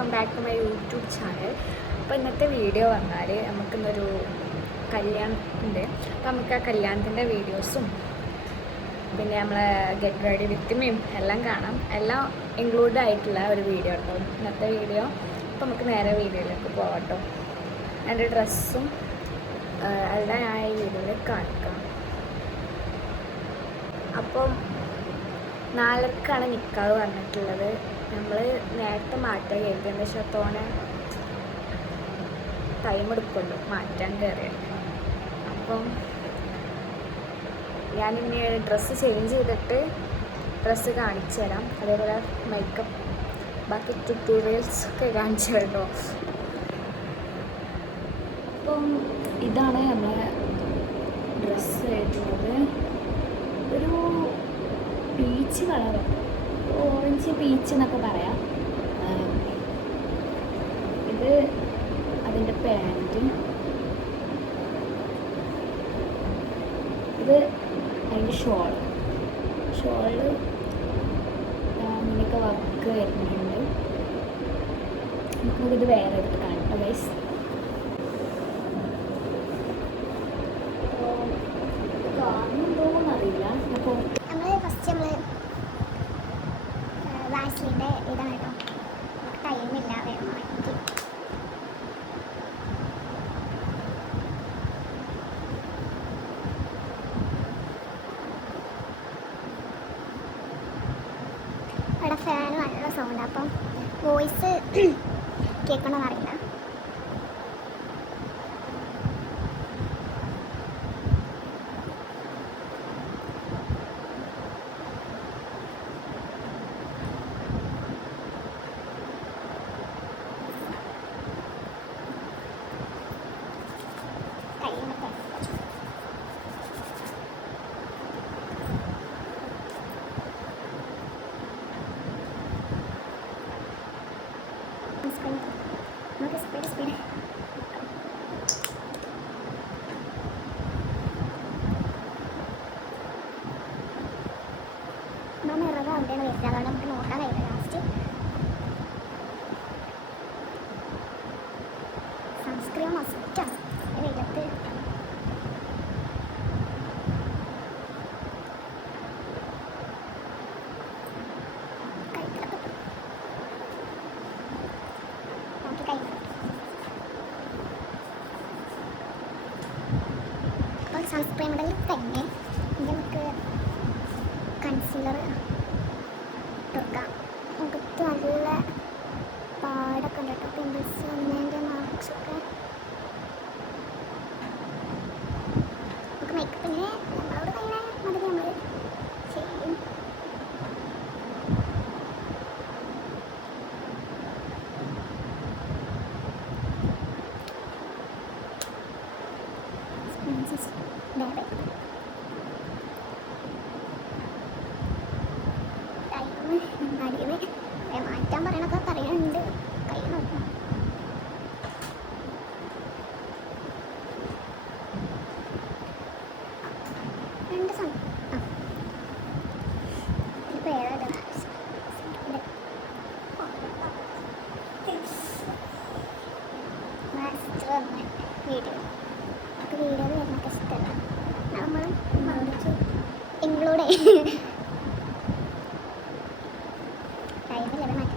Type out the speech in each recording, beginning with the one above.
Welcome back to my YouTube channel. അപ്പോൾ ഇന്നത്തെ video വന്നാൽ നമുക്കിന്നൊരു കല്യാണം ഉണ്ട്. അപ്പോൾ നമുക്ക് ആ കല്യാണത്തിൻ്റെ വീഡിയോസും പിന്നെ നമ്മളെ ഗെറ്റ് റെഡി വിത്ത് മീം എല്ലാം കാണാം. എല്ലാം ഇൻക്ലൂഡ് ആയിട്ടുള്ള ഒരു വീഡിയോ കേട്ടോ ഇന്നത്തെ വീഡിയോ. അപ്പോൾ നമുക്ക് നേരെ വീഡിയോയിലേക്ക് പോകാം കേട്ടോ. എൻ്റെ ഡ്രസ്സും എല്ലാം ഞാൻ ഈ വീഡിയോയിൽ കാണിക്കാം. അപ്പം 4:00 നിക്കാഹ് പറഞ്ഞിട്ടുള്ളത്. നമ്മൾ നേരത്തെ മാറ്റാൻ കയറി, പക്ഷേ തോനെ ടൈം എടുക്കുമല്ലോ മാറ്റാൻ കയറിയിട്ട്. അപ്പം ഞാനിനി ഡ്രസ്സ് ചേഞ്ച് ചെയ്തിട്ട് ഡ്രസ്സ് കാണിച്ചു തരാം. അതേപോലെ മേക്കപ്പ് ബാക്കി ട്യൂട്ടോറിയൽസ് ഒക്കെ കാണിച്ചു തരട്ടോ. അപ്പം ഇതാണ് നമ്മളെ ഡ്രസ്സ് വരുന്നത്. ഒരു പീച്ച് കളർ, ഓറഞ്ച് പീച്ച് എന്നൊക്കെ പറയാം. ഇത് അതിൻ്റെ പാൻറ്റ്, ഇത് അതിൻ്റെ ഷോള് ഇങ്ങനെയൊക്കെ വർക്ക് വരുന്നുണ്ട്. നമുക്കിത് വേറെ എടുത്ത് കാണിക്കാം ഗൈസ്. കാണുന്നുണ്ടോന്നറിയില്ല. അപ്പോൾ വാസ്ലിൻ്റെ ഇതാണ് കേട്ടോ. ടൈമില്ല, വേഗം മാറ്റി. അവിടെ ഫാന് നല്ല സൗണ്ട്, അപ്പം വോയിസ് കേൾക്കണമെന്നറിയില്ല. നമുക്ക് സ്പീഡ് നമ്മൾ ഇറങ്ങാൻ അവിടെയാണ് വരുന്നത്. അതുകൊണ്ട് നമുക്ക് നോക്കാൻ കഴിയില്ല. ലാസ്റ്റ് സൺസ്ക്രീൻ മസ്റ്റാണ് വെയിലത്ത്. അപ്പോൾ സൺസ്ക്രീൻ മുതൽ തന്നെ നമുക്ക് കൺസീലർ ഇട്ടുകൊടുക്കാം. മുഖത്ത് നല്ല പാടൊക്കെ ഉണ്ട് കേട്ടോ, പിമ്പിൾസ് വന്നതിൻ്റെ മാർക്സൊക്കെ. നമുക്ക് മേക്കപ്പിന് നമ്മളോട് കഴിയുന്ന മാതിരി നമ്മൾ ചെയ്യും. മാറ്റാൻ പറയണൊക്കെ പറയുന്നുണ്ട്. കൈ നോക്കണം. രണ്ട് സമയം ഇപ്പോൾ ഏതാ വീഡിയോ വരുന്നൊക്കെ ഇഷ്ടമല്ല. നമ്മൾ ഇൻക്ലൂഡ് ടൈമില്ല മാറ്റി.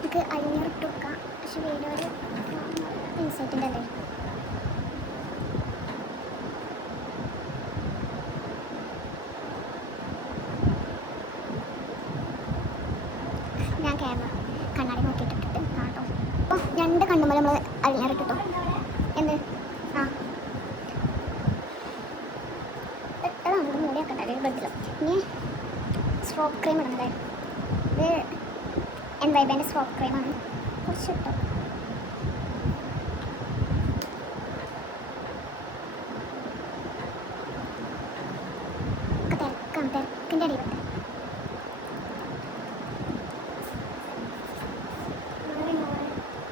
നമുക്ക് 500 ഇട്ട് വെക്കാം. പക്ഷെ വീഡിയോയിൽ ഇൻസൈറ്റിൻ്റെ അല്ലേ. അതുപോലെ നമ്മൾ അഴിഞ്ഞിട്ടോ എന്ത് ആ പെട്ടെന്ന് നമുക്ക് മൂടിയൊക്കെ ഉണ്ടായി ബെഡിൽ. ഇനി സ്ട്രോക്ക് ക്രീം ഇടുന്നത് ഇത് എൻവൈബേൻ്റെ സ്ട്രോക്ക് ക്രീമാണ്. കുറച്ച് ഇട്ടോ ഒക്കെ തിരക്കാണ്, തിരക്കിൻ്റെ അടിയിലുണ്ട്.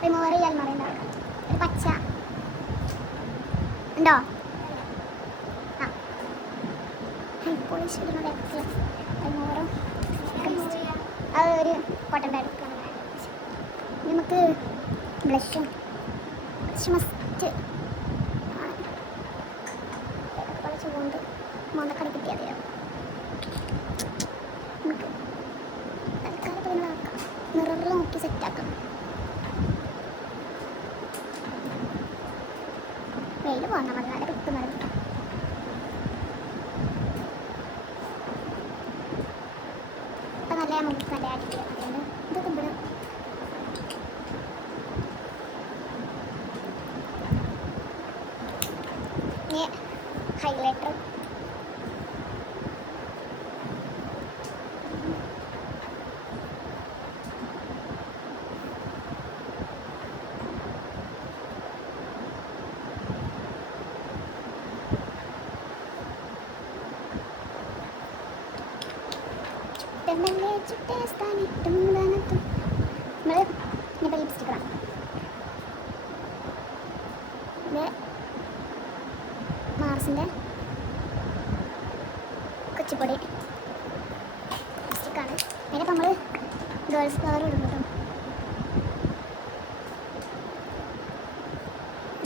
റിമൂവർ ചെയ്യാൻ പറയുന്ന ഒരു പച്ച ഉണ്ടോ? ആ ഇപ്പോൾ ശരിയുള്ള തിരക്കിൽ റിമൂവറും അത് ഒരു കോട്ടൺ ബാഗ്. നമുക്ക് ബ്ലഷും മസ്റ്റ് ആണ്. കുറച്ച് കൊണ്ട് മോന്തക്കടി കിട്ടിയാൽ നമുക്ക് തൽക്കാലം ഇപ്പോൾ നിങ്ങളാക്കാം. മിററിൽ നോക്കി സെറ്റാക്കാം. വെയിൽ പോകണം മതി, നല്ല കിട്ടുന്നത് കിട്ടും. ഇപ്പം നല്ല നമുക്ക് നല്ല ആക്റ്റീവ് അതുകൊണ്ട് ഇത് ഇവിടെ ഹൈലൈറ്റർ ചുട്ടേ സ്ഥാനിട്ടും ദാനത്തും നമ്മൾ ഇനിയിപ്പോൾ ലിപ്സ്റ്റിക്കാണ്. ഇത് മാർസിൻ്റെ കൊച്ചിപ്പൊടി ലിപ്സ്റ്റിക്കാണ്. അതിനിപ്പോൾ നമ്മൾ ഗേൾസ് ഫ്ലവർ ഇടും കേട്ടോ.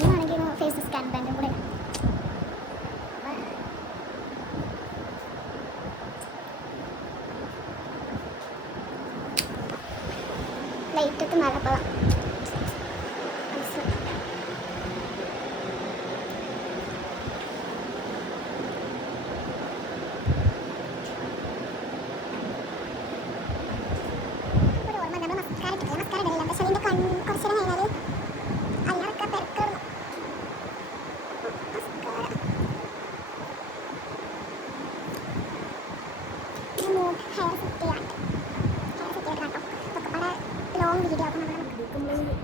ഇന്നാണെങ്കിൽ ഫേസ് സ്കാൻ ബാൻഡും കൂടെ ലൈറ്റത്ത് മലപ്പഴം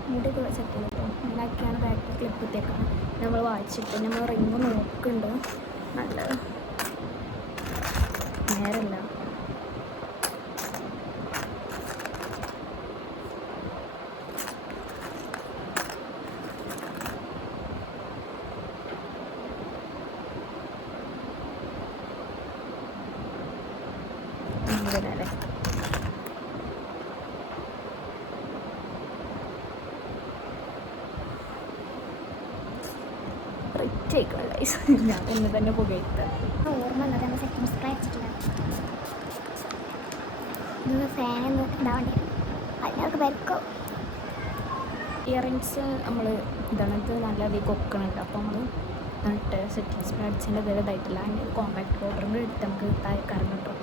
മുടി സെറ്റ് ചെയ്തിട്ടോ അങ്ങനെയൊക്കെയാണ് ബാക്ക് ക്ലിപ്പ് ഇട്ടേക്കാണ്. നമ്മൾ വായിച്ചിട്ട് നമ്മൾ റിങ് നോക്കുന്നുണ്ട്. നല്ല നേരല്ല അങ്ങനെയല്ലേ. ഞാൻ ഒന്ന് തന്നെ പുകയത്ത് ഓർമ്മ ഉള്ളത് നമ്മൾ സെറ്റിംഗ് സ്പ്രേ അടിച്ചിട്ടില്ല. ഇതൊന്ന് ഫാനൊന്ന് ഇടാൻ വേണ്ടി അതിനൊക്കെ വരക്കോ. ഇയറിങ്സ് നമ്മൾ ഇതാണ് ഇത് നല്ലധികം കൊക്കണുണ്ട്. അപ്പോൾ നമ്മൾ എന്നിട്ട് സെറ്റിംഗ് സ്പ്രേ അടിച്ചതിൻ്റെ ഇതുവരെ ഇതായിട്ടില്ല. അതിൻ്റെ കോമ്പാക്ട് പൗഡറും കൂടി എടുത്ത് നമുക്ക് താഴെക്കാരം കേട്ടോ.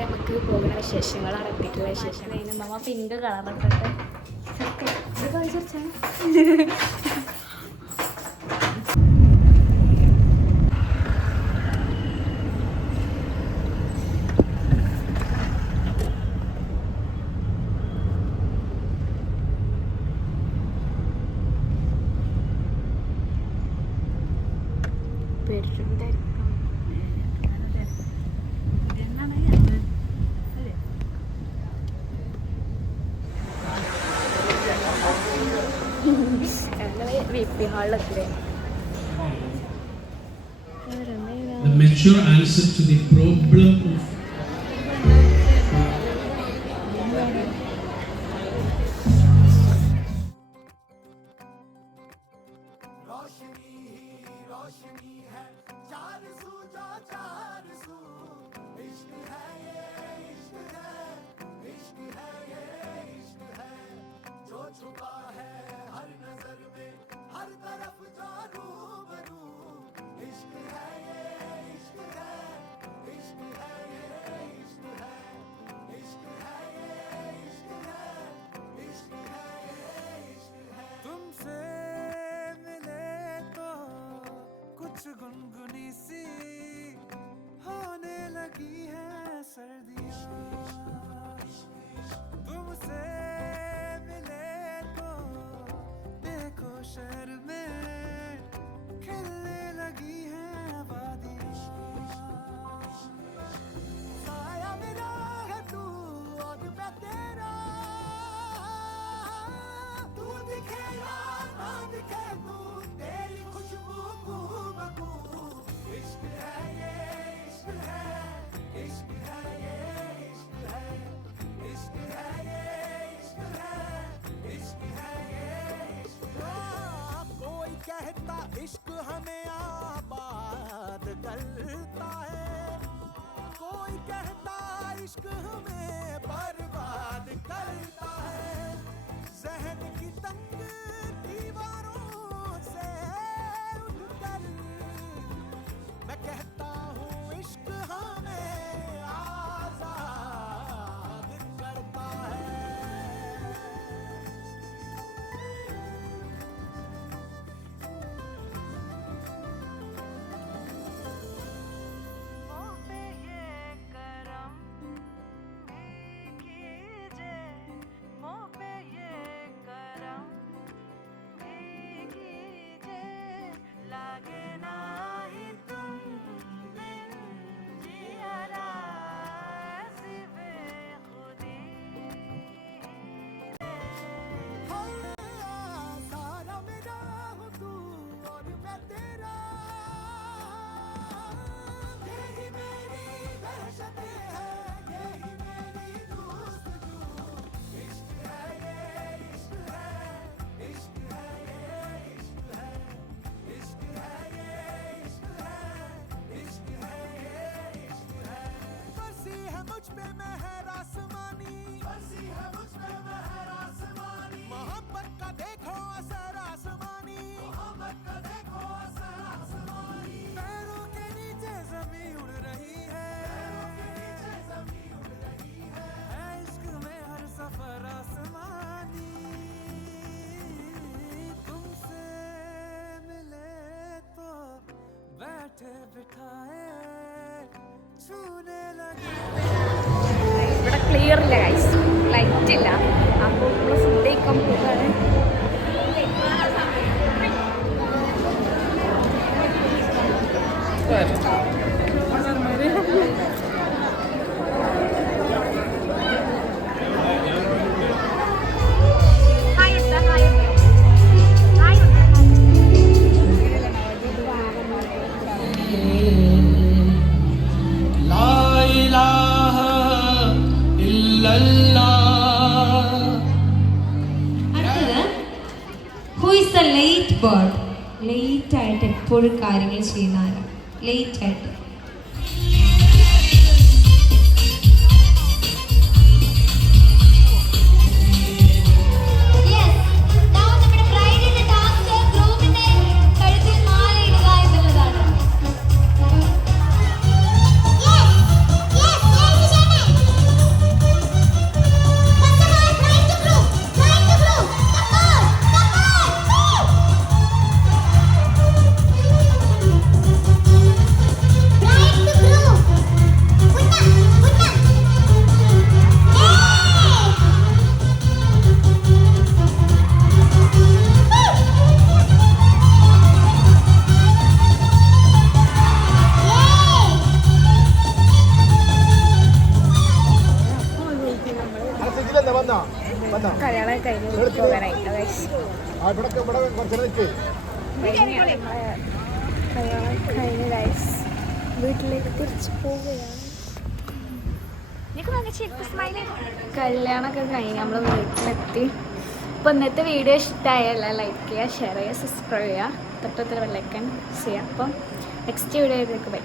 നമുക്ക് പോകുന്ന വിശേഷങ്ങളാണ് എത്തിയിട്ടുള്ള വിശേഷം. അതിന് നമ്മ പിങ്ക് കളറിട്ടിട്ട് ഇത് കളിച്ചാണ് VP ഹാളിലെത്തില്ലേ. The mature answer to the problem of कुछ गुनगुनी सी होने लगी है सर्दियाँ तुमसे मिले तो देखो शहर में खिलने लगी है वादियाँ साया मेरा है तू और मैं तेरा तू दिखे या ना दिखे तू तेरी खुशबू बू इश्क है ये इश्क है इश्क है ये इश्क है इश्क है ये इश्क है इश्क है ये इश्क है कोई कहता इश्क हमें आबाद करता है कोई कहता इश्क हमें बर्बाद करता है ज़हन की तंग दीवारों से उठकर मैं कहता हूँ इश्क हमें आजाद करता है सारा मेरा हूँ तू और मैं तेरा यही मेरी दहशत है यही मेरी दोस्तजू इश्क है ये इश्क है इश्क है ये इश्क है इश्क है ये इश्क है इश्क है ये इश्क है बरसी है मुझ पे मेहर आसमानी बरसी है मुझ पे मेहर आसमानी मोहब्बत का देखो असर आसमानी मोहब्बत का देखो असर आसमानी पैरों के नीचे ज़मीं उड़ रही है पैरों के नीचे ज़मीं उड़ रही है इश्क में हर सफर आसमानी तुमसे मिले तो बैठे बिठाए छूने लगे ഇവിടെ ക്ലിയർ ഇല്ല ഗൈസ്, ലൈറ്റ് ഇല്ല. അപ്പോൾ നമ്മൾ ഫുഡ് കഴിക്കാൻ പോവുകയാണ്. La ilaha illallah. അടുത്തത് who is the late bird? Late ആയിട്ട് എപ്പോഴും കാര്യങ്ങൾ ചെയ്യുന്ന ആരാ? ലേറ്റ് ആയിട്ട് നമ്മുടെ ബ്രൈഡിന്റെ ടാസ്ക് ഗ്രൂമിന്റെ കഴുത്തിൽ മാല ഇടുക എന്നുള്ളതാണ്. കല്യാണം കഴിഞ്ഞ് പോകാനായി ഗൈസ്. കല്യാണം കഴിഞ്ഞ് ഗൈസ് വീട്ടിലേക്ക് തിരിച്ചു പോവുകയാണ്. കല്യാണമൊക്കെ കഴിഞ്ഞ് നമ്മൾ വീട്ടിലെത്തി. അപ്പോൾ ഇന്നത്തെ വീഡിയോ ഇഷ്ടമായല്ല ലൈക്ക് ചെയ്യുക, ഷെയർ ചെയ്യുക, സബ്സ്ക്രൈബ് ചെയ്യുക, തൊട്ടത്തിൽ ബെല്ലൈക്കൺ ചെയ്യുക. അപ്പം നെക്സ്റ്റ് വീഡിയോയിലേക്ക് ബൈ.